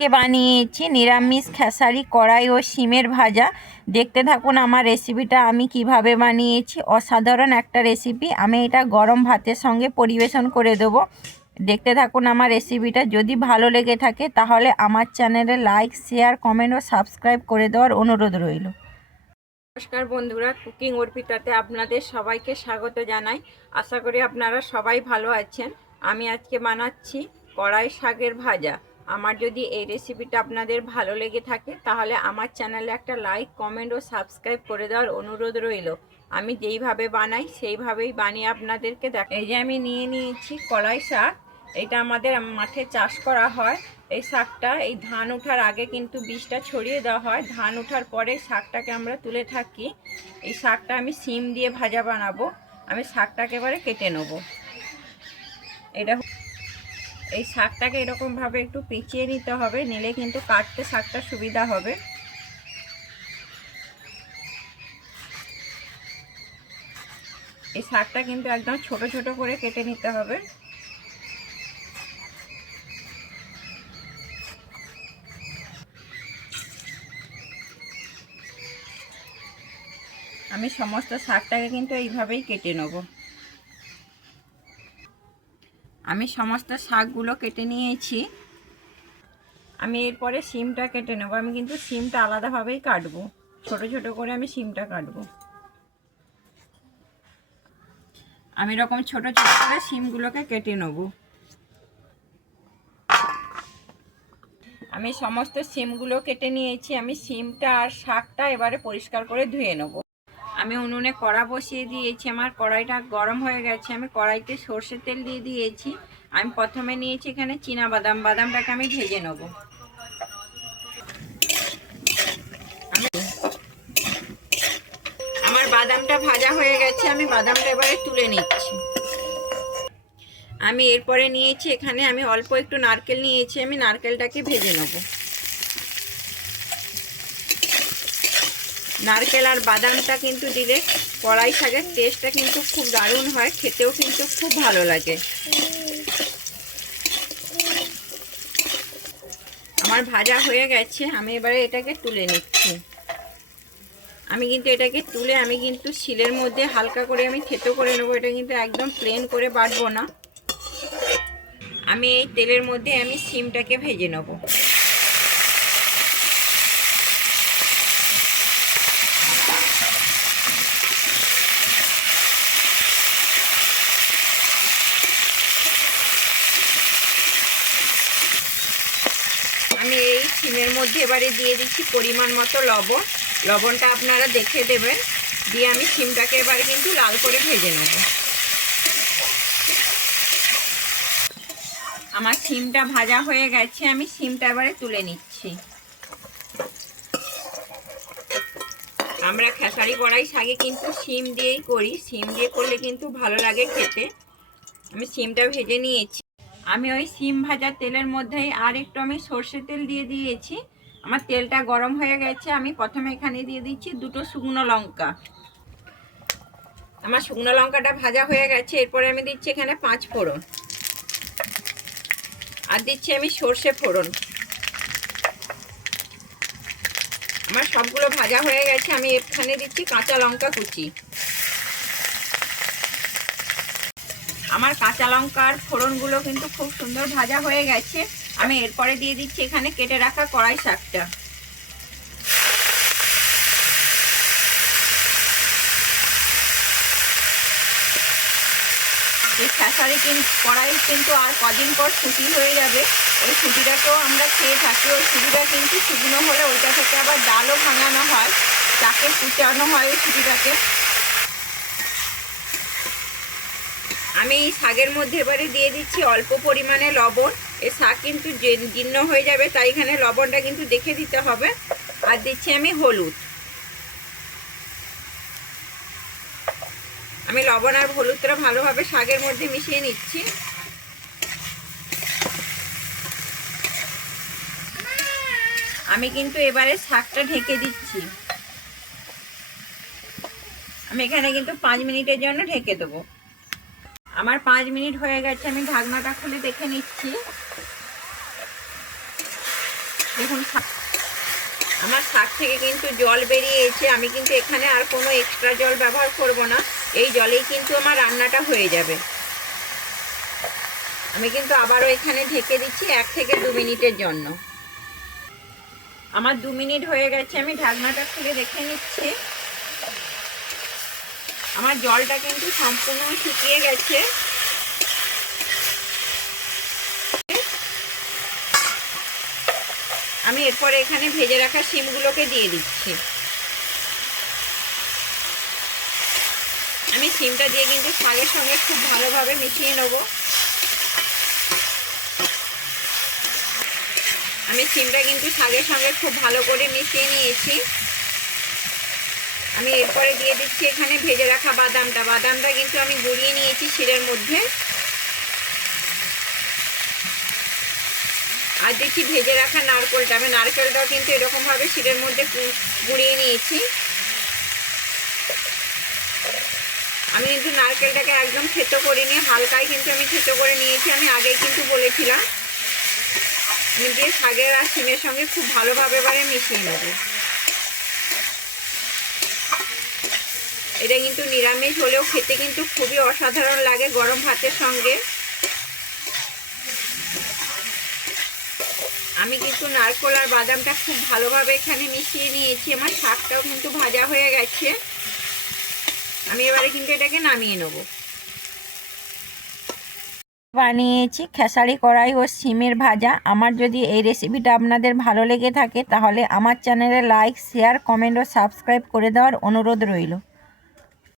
আজকে বানিয়েছি? নিরামিষ খেসারি, কড়াই ও শিমের ভাজা। দেখতে থাকুন আমার রেসিপিটা আমি কীভাবে বানিয়েছি। অসাধারণ একটা রেসিপি আমি এটা গরম ভাতের সঙ্গে পরিবেশন করে দেবো। দেখতে থাকুন আমার রেসিপিটা যদি ভালো লেগে থাকে, তাহলে আমার চ্যানেলে লাইক শেয়ার কমেন্ট ও সাবস্ক্রাইব করে দেওয়ার অনুরোধ রইল। নমস্কার বন্ধুরা কুকিং অর্পিতাতে আপনাদের সবাইকে স্বাগত জানাই। আশা করি আপনারা সবাই ভালো আছেন। আমি আজকে বানাচ্ছি কড়াই শাকের ভাজা। আমার যদি এই রেসিপিটা আপনাদের ভালো লেগে থাকে, তাহলে আমার চ্যানেলে একটা লাইক কমেন্ট ও সাবস্ক্রাইব করে দেওয়ার অনুরোধ রইল। আমি যেইভাবে বানাই, সেইভাবেই বানিয়ে আপনাদেরকে দেখ এই যে আমি নিয়ে নিয়েছি কলাই শাক। এটা আমাদের মাঠে চাষ করা হয়। এই শাকটা, এই ধান ওঠার আগে কিন্তু বীজটা ছড়িয়ে দেওয়া হয়। ধান ওঠার পরে শাকটাকে আমরা তুলে থাকি। এই শাকটা আমি সিম দিয়ে ভাজা বানাবো। আমি শাকটাকে এবারে কেটে নেব। এটা এই শাকটাকে এরকমভাবে একটু পেঁচিয়ে নিতে হবে, নিলে কিন্তু কাটতে শাকটা সুবিধা হবে। এই শাকটা কিন্তু একদম ছোট ছোট করে কেটে নিতে হবে। আমি সমস্ত শাকটাকে কিন্তু এইভাবেই কেটে নেব। আমি সমস্ত শাকগুলো কেটে নিয়েছি। আমি এরপরে সিমটা কেটে নেব। আমি কিন্তু সিমটা আলাদাভাবেই কাটবো। ছোট ছোট করে আমি সিমটা কাটবো। আমি এরকম ছোট ছোট করে সিমগুলোকে কেটে নেব। আমি সমস্ত সিমগুলো কেটে নিয়েছি। আমি সিমটা আর শাকটা এবারে পরিষ্কার করে ধুয়ে নেব। আমি উনুনে কড়া বসিয়ে দিয়েছি, আমার কড়াইটা গরম হয়ে গেছে, আমি কড়াইতে সর্ষের তেল দিয়ে দিয়েছি। আমি প্রথমে নিয়েছি এখানে চীনা বাদাম বাদামটাকে আমি ভেজে নেব। আমার বাদামটা ভাজা হয়ে গেছে, আমি বাদামটা এবারে তুলে নিচ্ছি। আমি এরপরে নিয়েছি এখানে, আমি অল্প একটু নারকেল নিয়েছি, আমি নারকেলটাকে ভেজে নেব। নারকেল আর বাদামটা কিন্তু দিলে কড়াই শাকের টেস্টটা কিন্তু খুব দারুণ হয়, খেতেও কিন্তু খুব ভালো লাগে। আমার ভাজা হয়ে গেছে, আমি এবারে এটাকে তুলে নিচ্ছি। আমি কিন্তু এটাকে তুলে আমি কিন্তু শিলের মধ্যে হালকা করে আমি থেতো করে নেব, এটা কিন্তু একদম প্লেন করে বাটবো না। আমি এই তেলের মধ্যে আমি সিমটাকে ভেজে নেব। আমি এই সিমের মধ্যে এবারে দিয়ে দিচ্ছি পরিমাণ মতো লবণ। লবণটা আপনারা দেখে দেবেন। দিয়ে আমি সিমটাকে এবারে কিন্তু লাল করে ভেজে নেব। আমার সিমটা ভাজা হয়ে গেছে, আমি সিমটা এবারে তুলে নিচ্ছি। আমরা খেসারি কড়াই শাকে কিন্তু সিম দিয়েই করি। সিম দিয়ে করলে কিন্তু ভালো লাগে খেতে। আমি সিমটা ভেজে নিয়েছি। আমি ওই সিম ভাজার তেলের মধ্যেই আর একটু আমি সর্ষে তেল দিয়ে দিয়েছি। আমার তেলটা গরম হয়ে গেছে, আমি প্রথমে এখানে দিয়ে দিচ্ছি দুটো শুকনো লঙ্কা। আমার শুকনো লঙ্কাটা ভাজা হয়ে গেছে, এরপরে আমি দিচ্ছি এখানে পাঁচ ফোড়ন। আর দিচ্ছি আমি সর্ষে ফোড়ন। আমার সবগুলো ভাজা হয়ে গেছে, আমি এখানে দিচ্ছি কাঁচা লঙ্কা কুচি। আমার কাঁচা লঙ্কার ফোড়নগুলো কিন্তু খুব সুন্দর ভাজা হয়ে গেছে। আমি এরপরে দিয়ে দিচ্ছি এখানে কেটে রাখা কড়াই শাকটা। এই খেসারি কিন্তু কড়াই কিন্তু আর কদিন পর ছুটি হয়ে যাবে। ওই ছুটিটাকেও আমরা খেয়ে থাকি, ওই ছুটিটা কিন্তু শুকনো হলে ওইটা থেকে আবার ডালও ভাঙানো হয়। চাকে কুচানো হয় ওই ছুটিটাকে আমি এই শাকের মধ্যে এবারে দিয়ে দিচ্ছি অল্প পরিমাণে লবণ। এই শাক কিন্তু জীর্ণ হয়ে যাবে, তাই এখানে লবণটা কিন্তু দেখে দিতে হবে। আর দিচ্ছি আমি হলুদ। আমি লবণ আর হলুদটা ভালোভাবে শাকের মধ্যে মিশিয়ে নিচ্ছি। আমি কিন্তু এবারে শাকটা ঢেকে দিচ্ছি। আমি এখানে কিন্তু পাঁচ মিনিটের জন্য ঢেকে দেবো। আমার পাঁচ মিনিট হয়ে গেছে, আমি ঢাকনাটা খুলে দেখে নিচ্ছি। দেখুন আমার শাক থেকে কিন্তু জল বেরিয়েছে, আমি কিন্তু এখানে আর কোনো এক্সট্রা জল ব্যবহার করব না। এই জলেই কিন্তু আমার রান্নাটা হয়ে যাবে। আমি কিন্তু আবারও এখানে ঢেকে দিচ্ছি এক থেকে দু মিনিটের জন্য। আমার দু মিনিট হয়ে গেছে, আমি ঢাকনাটা খুলে দেখে নিচ্ছি। আমার জলটা কিন্তু সম্পূর্ণ শুকিয়ে গেছে। আমি এরপরে এখানে ভেজে রাখা শিমগুলোকে দিয়ে দিচ্ছি। আমি শিমটা দিয়ে কিন্তু শাকের সঙ্গে খুব ভালোভাবে মিশিয়ে নেব। আমি শিমটা কিন্তু শাকের সঙ্গে খুব ভালো করে মিশিয়ে নিয়েছি। আমি এরপরে দিয়ে দিচ্ছি এখানে ভেজে রাখা বাদামটা। বাদামটা কিন্তু আমি গুঁড়িয়ে নিয়েছি শিরের মধ্যে। আর দিচ্ছি ভেজে রাখা নারকেলটা। আমি নারকেলটাও কিন্তু এরকমভাবে শিরের মধ্যে গুঁড়িয়ে নিয়েছি। আমি কিন্তু নারকেলটাকে একদম থেতো করিনি। হালকায় কিন্তু আমি থেতো করে নিয়েছি। আমি আগেই কিন্তু বলেছিলাম, আমি দিয়ে শাকের আর সিমের সঙ্গে খুব ভালোভাবে এবারে মিশিয়ে নেব। এটা কিন্তু নিরামিষ হলেও খেতে কিন্তু খুবই অসাধারণ লাগে গরম ভাতের সঙ্গে। আমি কিন্তু নারকোল আর বাদামটা খুব ভালোভাবে এখানে মিশিয়ে নিয়েছি। আমার শাকটাও কিন্তু ভাজা হয়ে গেছে। আমি এবারে কিন্তু এটাকে নামিয়ে নেব। বানিয়েছি খেসারি কড়াই ও সিমের ভাজা। আমার যদি এই রেসিপিটা আপনাদের ভালো লেগে থাকে, তাহলে আমার চ্যানেলে লাইক, শেয়ার, কমেন্ট ও সাবস্ক্রাইব করে দেওয়ার অনুরোধ রইল।